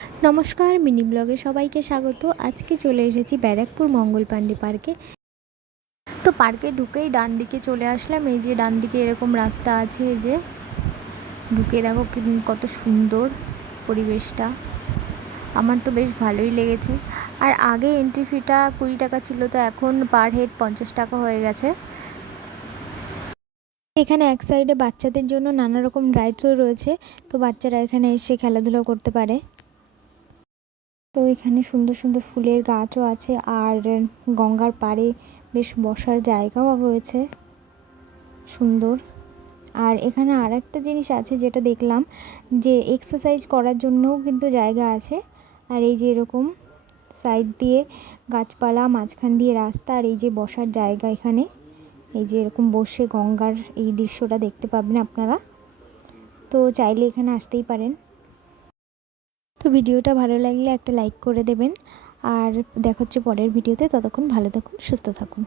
নমস্কার, মিনি ব্লগে সবাইকে স্বাগত। আজকে চলে এসেছি ব্যারাকপুর মঙ্গল পাণ্ডে পার্কে। তো পার্কে ঢুকেই ডান দিকে চলে আসলাম। এই যে ডান দিকে এরকম রাস্তা আছে, এই যে ঢুকে দেখো কত সুন্দর পরিবেশটা। আমার তো বেশ ভালোই লেগেছে। আর আগে এন্ট্রি ফিটা 20 টাকা ছিল, তো এখন পার হেড 50 টাকা হয়ে গেছে। এখানে এক সাইডে বাচ্চাদের জন্য নানা রকম রাইডসও রয়েছে, তো বাচ্চারা এখানে এসে খেলাধুলো করতে পারে। তো এখানে সুন্দর সুন্দর ফুলের গাছও আছে, আর গঙ্গার পাড়ে বেশ বসার জায়গাও রয়েছে সুন্দর। আর এখানে আর একটা জিনিস আছে যেটা দেখলাম, যে এক্সারসাইজ করার জন্যও কিন্তু জায়গা আছে। আর এই যে এরকম সাইড দিয়ে গাছপালা, মাঝখান দিয়ে রাস্তা, আর এই যে বসার জায়গা, এখানে এই যে এরকম বসে গঙ্গার এই দৃশ্যটা দেখতে পাবেন আপনারা। তো চাইলে এখানে আসতেই পারেন। তো ভিডিওটা ভালো লাগলে একটা লাইক করে দেবেন, আর দেখা হচ্ছে পরের ভিডিওতে। ততক্ষণ ভালো থাকুন, সুস্থ থাকুন।